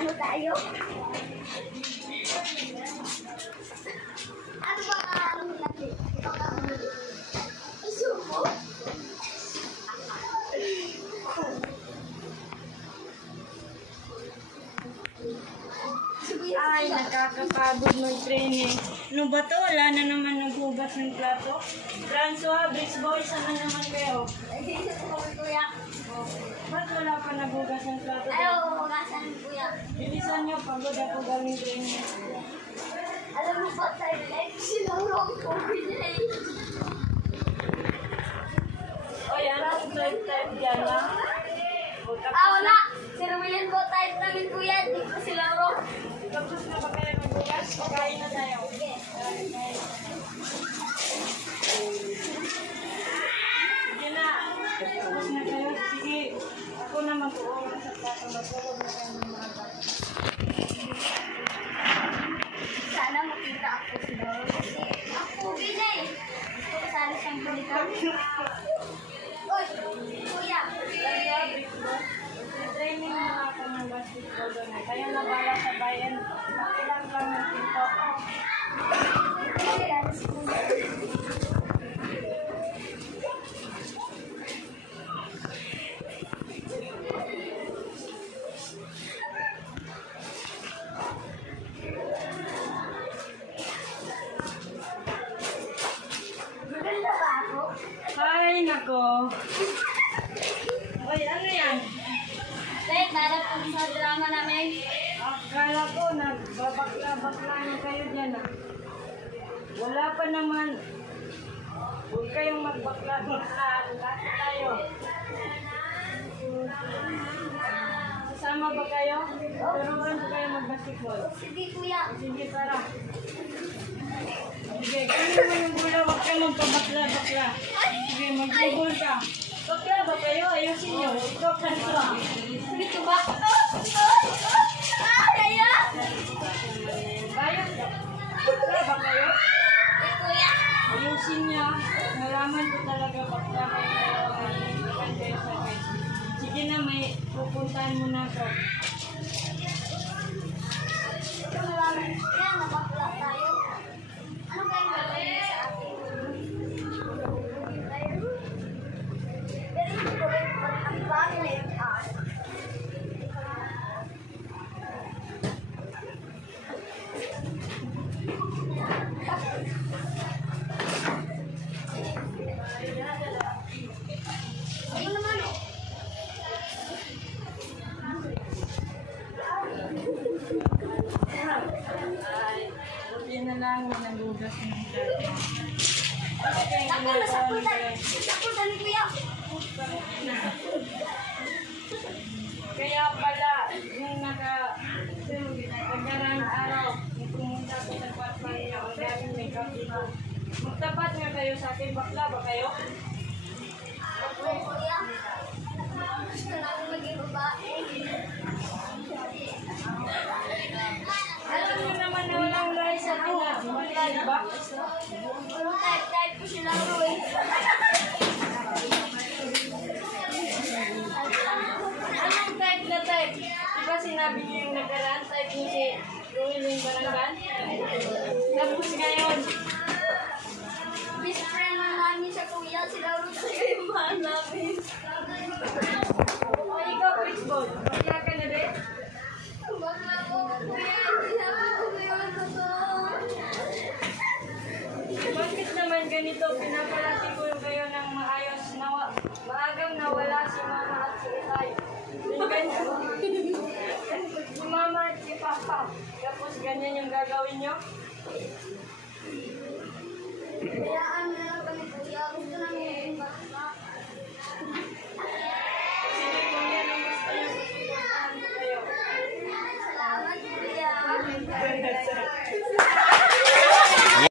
Ano tayo? Ano ba ang natin? Isubo? Ay, nakakapagod mag-training. Ano ba to? Wala na naman naghugas ng plato. Francois, Bricks Boy, sana naman kayo. Ay, dito po kami, kuya. Ba't wala pa naghugas ng plato? Ayaw, hugasan, kuya. Bilisan nyo, pagod ako galing training. Alam mo ba tayo like sinurong ko pinay? O yan, type dyan ha. Wala! Si Rumilan po type namin, kuya. Di ko sinurong. Tapos na ba kayo naghugas? Pagkain na tayo. Sige na. Tapos na kayo. Sige. Ako na mag-uungan sa plato. Matulog na kayo ng mga bata. Sana makita ako siguro. Kasi ako, binay. Gusto ko sana siyang balikan. Uy, kuya. Training mga ako ng basketball doon. Kaya nabala sa bayan. Makilang lang ng pinto. Maganda ba ako? Ay, nako. Uy, ano yan? Tay, para po sa drama namin. Akala ko, nagbabakla-bakla na kayo dyan ah. Wala pa naman. Huwag kayong magbakla-bakla. Lahat tayo. Sasama ba kayo? Turuan ko kayo mag-basketball. Sige, kuya. Sige, tara. Sige, kaya mo yung bola. Huwag kayong magpabakla-bakla. Sige, mag-dribble ka. Bakla ba kayo? Ayusin nyo. Ikaw kanila. Dito ba? Kaya? Bayot ka. Bakla ba kayo? Kuya. Ayusin niya. Nalaman ko talaga bakla kayo. Hindi kayo sa guys. Sige na, may pupuntahan mo na ako. Kaya nabakla tayo. Ano kayong gagawin sa atin? Pero hindi ko rin ang bagay na ano naman eh? Buti na lang na nagugas ng dati. Ako, nasakutan ni kuya. Kaya pala, yung nagkaraan araw, yung pumunta ko sa kwartang ang daming makeup dito. Magtapat nga kayo sa akin, bakla ba kayo? Ako, kuya. Gusto namin maging babae. Alam nyo naman na walang lahi sa tuna. Bakla, di ba? Ano type ko sila, Roy? Anong type na type? Diba sinabi niyo yung nagkaraan, type niyo si Ruiling Barangan? Tapos ngayon, Best friend na namin sa kuya, sila Roy talaga yung mahal namin. o ikaw, Pitbull, bakla ka na rin? Bakla ko, kuya, hindi namin ko ngayon totoo. Bakit naman ganito? Pinapalati ko kayo ng maayos na maagang nawala si Mama at si Itay. Si Mama at si Papa. Tapos ganyan yung gagawin nyo? Kayaan